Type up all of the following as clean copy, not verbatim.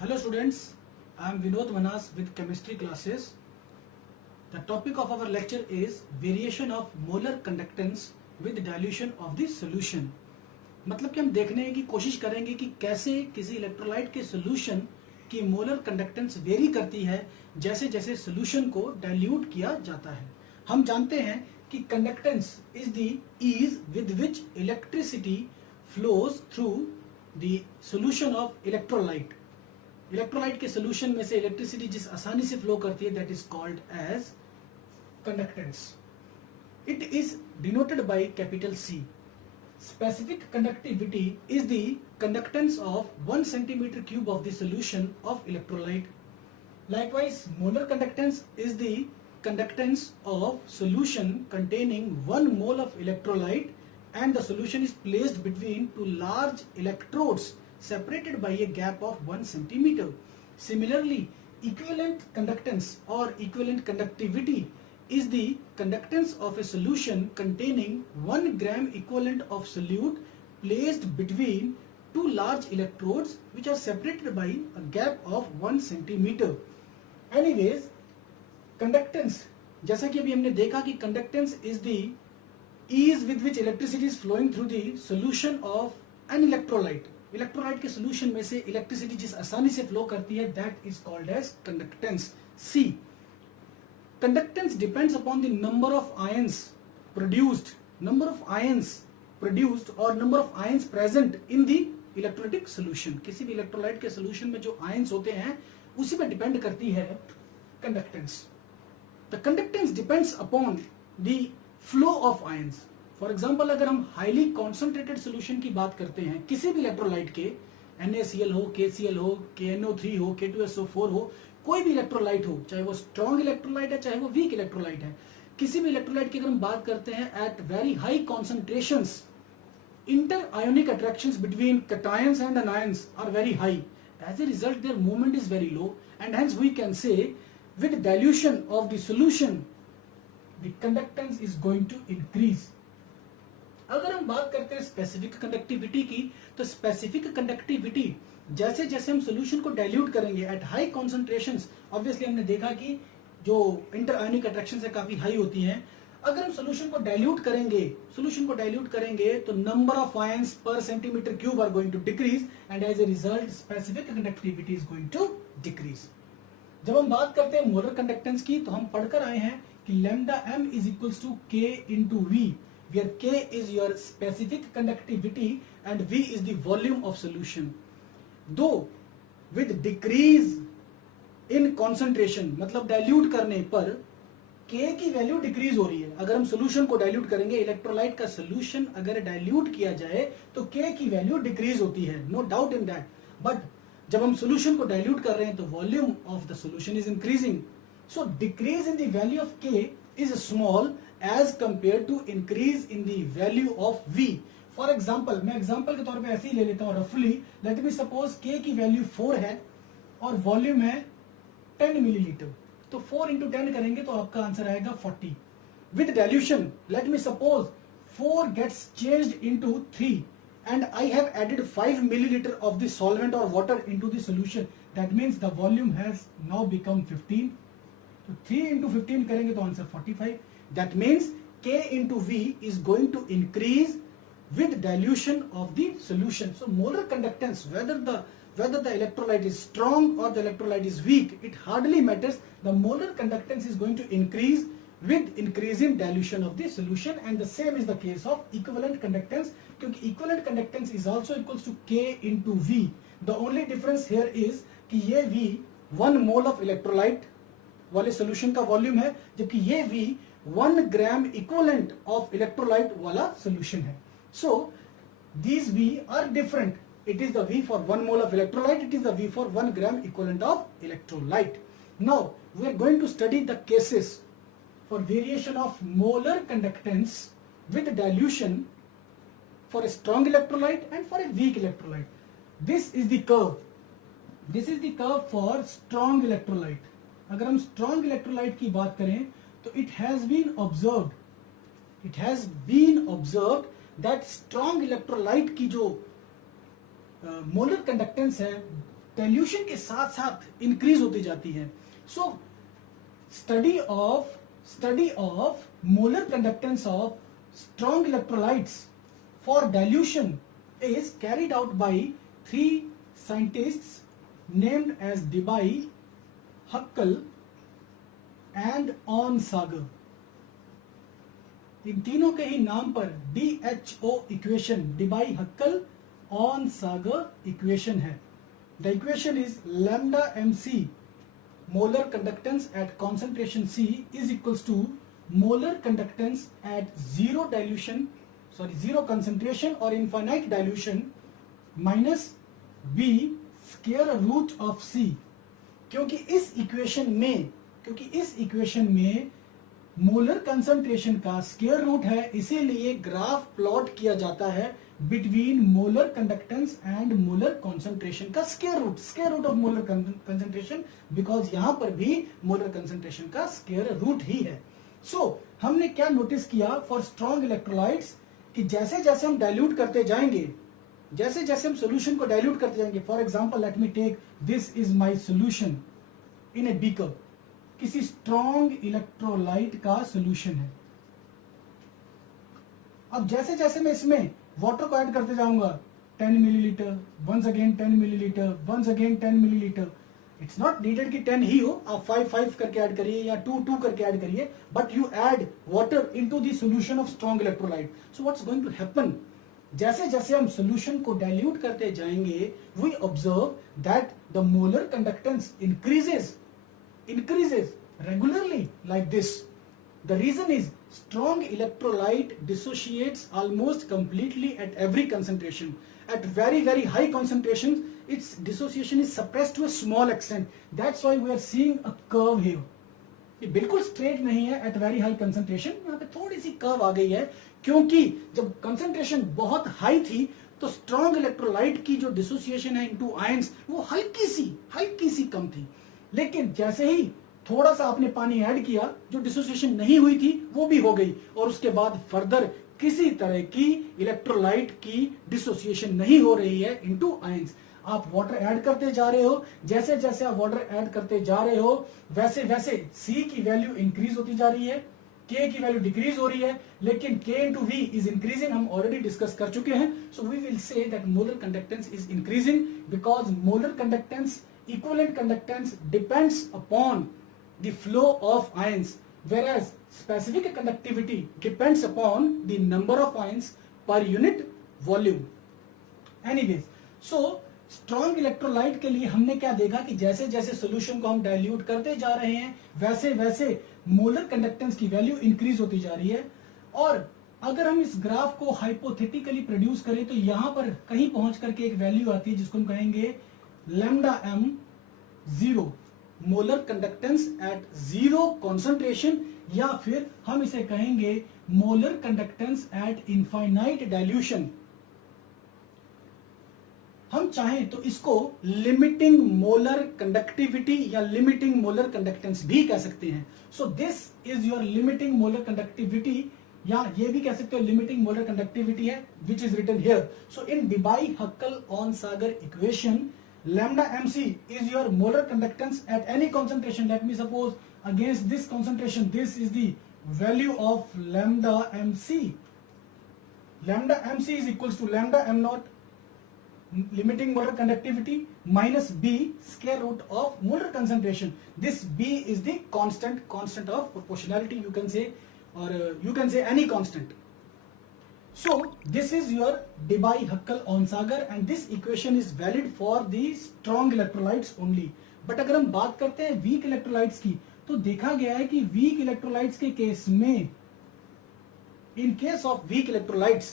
Hello students, I am Vinod Manas with chemistry classes. The topic of our lecture is variation of molar conductance with dilution of the solution. मतलब कि हम देखने की कोशिश करेंगे कि कैसे किसी इलेक्ट्रोलाइट के सॉल्यूशन की मोलर कंडक्टेंस वेरी करती है जैसे जैसे सॉल्यूशन को डाइल्यूट किया जाता है। हम जानते हैं कि conductance is the ease with which electricity flows through the solution of electrolyte. Electrolyte के सॉल्यूशन में से इलेक्ट्रिसिटी जिस आसानी से फ्लो करती है that is called as conductance. It is denoted by capital C. Specific conductivity is the conductance of 1 centimeter cube of the solution of electrolyte. Likewise, molar conductance is the conductance of solution containing 1 mole of electrolyte and the solution is placed between two large electrodes separated by a gap of 1 centimeter. Similarly, equivalent conductance or equivalent conductivity is the conductance of a solution containing 1 gram equivalent of solute placed between two large electrodes which are separated by a gap of 1 centimeter. Anyways, conductance, जैसा कि अभी हमने देखा कि conductance is the ease with which electricity is flowing through the solution of an electrolyte. Electrolyte के solution में से electricity जिस आसानी से फ्लो करती है that is called as conductance. C. Conductance depends upon the number of ions produced or number of ions present in the electrolytic solution. किसी भी इलेक्ट्रोलाइट के solution में जो ions होते हैं उसी पे डिपेंड करती है conductance. The conductance depends upon the flow of ions. For example, अगर हम highly concentrated solution की बात करते हैं किसी भी इलेक्ट्रोलाइट के NaCl हो, KCl हो, KNO3 हो, K2SO4 हो, कोई भी इलेक्ट्रोलाइट हो, चाहे वो स्ट्रॉन्ग इलेक्ट्रोलाइट है चाहे वो वीक इलेक्ट्रोलाइट है, किसी भी इलेक्ट्रोलाइट की अगर हम बात करते हैं at very high concentrations, inter ionic attractions between cations and anions are very high. As a result their movement is very low and hence we can say with dilution of the solution the conductance is going to increase. अगर हम बात करते हैं specific conductivity की, तो specific conductivity जैसे जैसे हम सॉल्यूशन को डाइल्यूट करेंगे एट हाई कॉन्सेंट्रेशंस, ऑब्वियसली हमने देखा कि जो इंटर आयोनिक अट्रैक्शन है काफी हाई होती हैं. अगर हम सॉल्यूशन को डाइल्यूट करेंगे तो number of ions per centimeter cube are going to decrease and as a result specific conductivity is going to decrease. जब हम बात करते हैं मोलर कंडक्टेंस की तो हम पढ़कर आए हैं कि lambda m is equals to k into V, where k is your specific conductivity and v is the volume of solution. Though with decrease in concentration, मतलब डाइल्यूट करने पर k की वैल्यू डिक्रीज हो रही है. अगर हम सोल्यूशन को डाइल्यूट करेंगे, इलेक्ट्रोलाइट का सोल्यूशन अगर डाइल्यूट किया जाए तो k की वैल्यू डिक्रीज होती है, no doubt in that. But जब हम सोल्यूशन को डाइल्यूट कर रहे हैं तो volume of the solution is increasing. So decrease in the value of k is small as compared to increase in the value of V. For example, मैं example के तौर पे ऐसे ही ले लेता हूँ रफली. लेट मी सपोज K की वैल्यू 4 है और वॉल्यूम है 10 मिलीलीटर, तो 4 इंटू 10 करेंगे तो आपका आंसर आएगा 40. With dilution let me suppose 4 gets changed into 3 and I have added 5 milliliter of the solvent or water into the solution. That means the volume has now become 15. तो 3 into 15 करेंगे तो answer 45. That means K into V is going to increase with dilution of the solution. So molar conductance, whether the electrolyte is strong or the electrolyte is weak, it hardly matters. The molar conductance is going to increase with increasing dilution of the solution, and the same is the case of equivalent conductance, क्योंकि equivalent conductance is also equals to K into V. The only difference here is कि ये V 1 mole of electrolyte वाले solution का volume है, जबकि ये V 1 gram equivalent of electrolyte वाला solution है. So these V are different. It is the V for 1 mole of electrolyte, it is the V for 1 gram equivalent of electrolyte. Now we are going to study the cases for variation of molar conductance with dilution for a strong electrolyte and for a weak electrolyte. This is the curve. This is the curve for strong electrolyte. अगर हम strong electrolyte की बात करें तो it has been observed that strong electrolyte की जो molar conductance है dilution के साथ साथ इंक्रीज होती जाती है. So study of molar conductance of strong electrolytes for dilution is carried out by 3 scientists named as Debye, Huckel and Onsager. इन तीनों के ही नाम पर DHO equation, Debye, Huckel, Onsager equation है. The equation is lambda mc molar conductance at concentration C is equals to molar conductance at zero concentration or infinite dilution minus B square root of C. क्योंकि इस equation में molar concentration का square root है, इसीलिए graph plot किया जाता है between molar conductance and molar concentration का square root of molar concentration, because यहां पर भी मोलर कंसंट्रेशन का स्क्वायर रूट ही है. हमने क्या नोटिस किया फॉर स्ट्रॉन्ग इलेक्ट्रोलाइट्स कि जैसे जैसे हम डाइल्यूट करते जाएंगे, जैसे जैसे हम सोल्यूशन को डाइल्यूट करते जाएंगे, for example let me take this is my solution in a beaker, किसी स्ट्रॉन्ग इलेक्ट्रोलाइट का सॉल्यूशन है. अब जैसे जैसे मैं इसमें वाटर को ऐड करते जाऊंगा 10 millilitre, once again 10 millilitre, once again 10 millilitre. It's not needed कि 10 ही हो, आप 5 करके ऐड करिए या 2 करके ऐड करिए, but you add water into the solution of strong electrolyte. So what's going to happen, जैसे जैसे हम सॉल्यूशन को डाइल्यूट करते जाएंगे, we observe that the molar conductance increases regularly like this. The reason is strong electrolyte dissociates almost completely at every concentration. At very very high concentrations, its dissociation is suppressed to a small extent. That's why we are seeing a curve here. ये बिल्कुल straight नहीं है at very high concentration, यहाँ पे थोड़ी C curve आ गई है, क्योंकि जब कंसंट्रेशन बहुत हाई थी तो स्ट्रॉन्ग इलेक्ट्रोलाइट की जो डिसोसिएशन है इनटू आयंस वो हल्की सी कम थी. लेकिन जैसे ही थोड़ा सा आपने पानी ऐड किया, जो डिसोसिएशन नहीं हुई थी वो भी हो गई, और उसके बाद फर्दर किसी तरह की इलेक्ट्रोलाइट की डिसोसिएशन नहीं हो रही है इनटू आयंस. आप वाटर ऐड करते जा रहे हो, जैसे जैसे आप वाटर ऐड करते जा रहे हो वैसे वैसे C की वैल्यू इंक्रीज होती जा रही है, K की वैल्यू डिक्रीज हो रही है, लेकिन K into V is increasing, हम ऑलरेडी डिस्कस कर चुके हैं. So we will say that molar conductance is increasing because molar conductance, equivalent conductance depends upon the flow of ions, whereas specific conductivity depends upon the number of ions per unit volume. Anyways, so strong electrolyte के लिए हमने क्या देखा कि जैसे जैसे solution को हम dilute करते जा रहे हैं वैसे वैसे molar conductance की वैल्यू इंक्रीज होती जा रही है. और अगर हम इस ग्राफ को हाइपोथेटिकली प्रोड्यूस करें तो यहां पर कहीं पहुंच करके एक वैल्यू आती है जिसको हम कहेंगे lambda m 0, molar conductance at 0 concentration, या फिर हम इसे कहेंगे molar conductance at infinite dilution. हम चाहें तो इसको लिमिटिंग मोलर कंडक्टिविटी या लिमिटिंग मोलर कंडक्टेंस भी कह सकते हैं. So this is your limiting molar conductivity, या ये भी कह सकते हो लिमिटिंग मोलर कंडक्टिविटी है, which is written here. So in Debye, Huckel, Onsager equation, lambda mc is your molar conductance at any concentration. Let me suppose against this concentration, this is the value of lambda mc. Lambda mc is equals to lambda m naught limiting molar conductivity minus B square root of molar concentration. This B is the constant of proportionality, you can say, or you can say any constant. So this is your Debye, Huckel, Onsager, and this equation is valid for the strong electrolytes only. But अगर हम बात करते हैं weak electrolytes की, तो देखा गया है कि weak electrolytes के केस में, in case of weak electrolytes,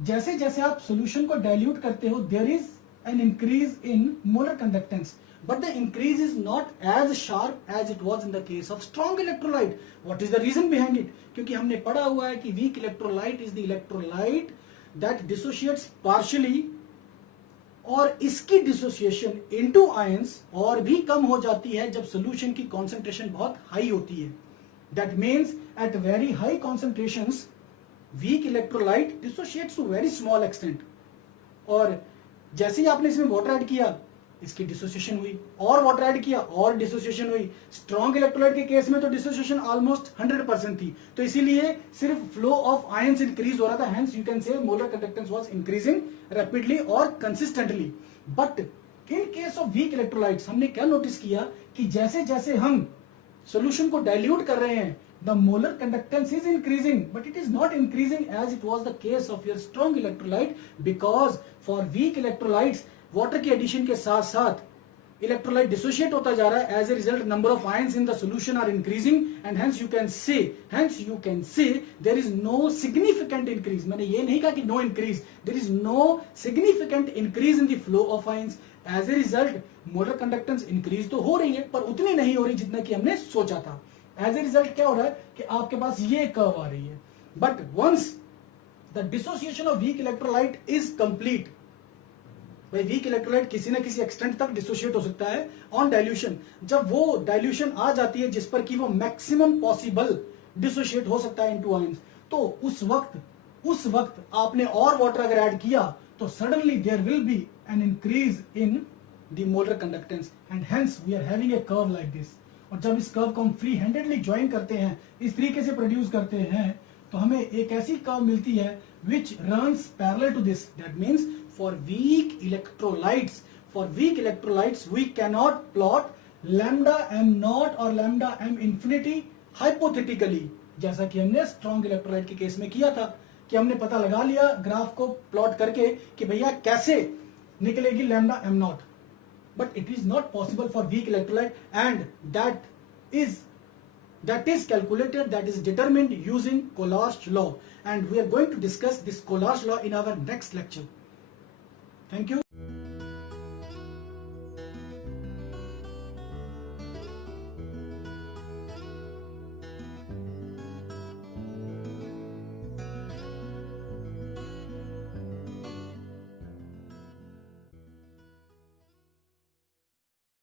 जैसे जैसे आप solution को dilute करते हो, there is an increase in molar conductance. But the increase is not as sharp as it was in the case of strong electrolyte. What is the reason behind it? क्योंकि हमने पढ़ा हुआ है कि weak electrolyte is the electrolyte that dissociates partially, और इसकी dissociation into ions और भी कम हो जाती है जब solution की concentration बहुत high होती है. That means at very high concentrations weak electrolyte dissociates to very small extent, और जैसे ही आपने इसमें वाटर ऐड किया, इसकी डिसोसिएशन हुई, और वाटर ऐड किया और डिसोसिएशन हुई। स्ट्रॉन्ग इलेक्ट्रोलाइट के केस में तो डिसोसिएशन ऑलमोस्ट 100% थी, तो इसीलिए सिर्फ फ्लो ऑफ आयंस इंक्रीज हो रहा था, hence you can say molar conductance was increasing rapidly और consistently. But in case of weak electrolytes हमने क्या नोटिस किया कि जैसे जैसे हम सोल्यूशन को डाइल्यूट कर रहे हैं, the molar conductance is increasing, but it is not increasing as it was the case of your strong electrolyte, because for weak electrolytes water की addition के साथ साथ electrolyte dissociate होता जा रहा है, as a result number of ions in the solution are increasing, and hence you can say there is no significant increase. मैंने ये नहीं कहा कि no increase, there is no significant increase in the flow of ions. as a result molar conductance increase तो हो रही है, पर उतनी नहीं हो रही जितना कि हमने सोचा था। एज ए रिजल्ट क्या हो रहा है कि आपके पास ये कर्व आ रही है। But once the dissociation of weak electrolyte is complete, भाई वीक इलेक्ट्रोलाइट किसी ना किसी एक्सटेंट तक डिसोशिएट हो सकता है ऑन डाइल्यूशन। जब वो डाइल्यूशन आ जाती है जिस पर कि वो मैक्सिमम पॉसिबल डिसोशिएट हो सकता है इनटू आयंस, तो उस वक्त आपने और वाटर अगर ऐड किया तो suddenly there will be an increase in the molar conductance, and hence we are having a curve like this. और जब इस कर्व को हम फ्री हैंडेडली ज्वाइन करते हैं, इस तरीके से प्रोड्यूस करते हैं, तो हमें एक ऐसी कर्व मिलती है which runs parallel to this. That means for weak electrolytes we can not plot lambda m naught और लैम्डा एम इंफिनिटी हाइपोथेटिकली, जैसा कि हमने स्ट्रॉन्ग इलेक्ट्रोलाइट के केस में किया था कि हमने पता लगा लिया ग्राफ को प्लॉट करके कि भैया कैसे निकलेगी lambda m not. But it is not possible for weak electrolyte, and that is calculated, that is determined using Collar's law, and we are going to discuss this Collar's law in our next lecture. Thank you.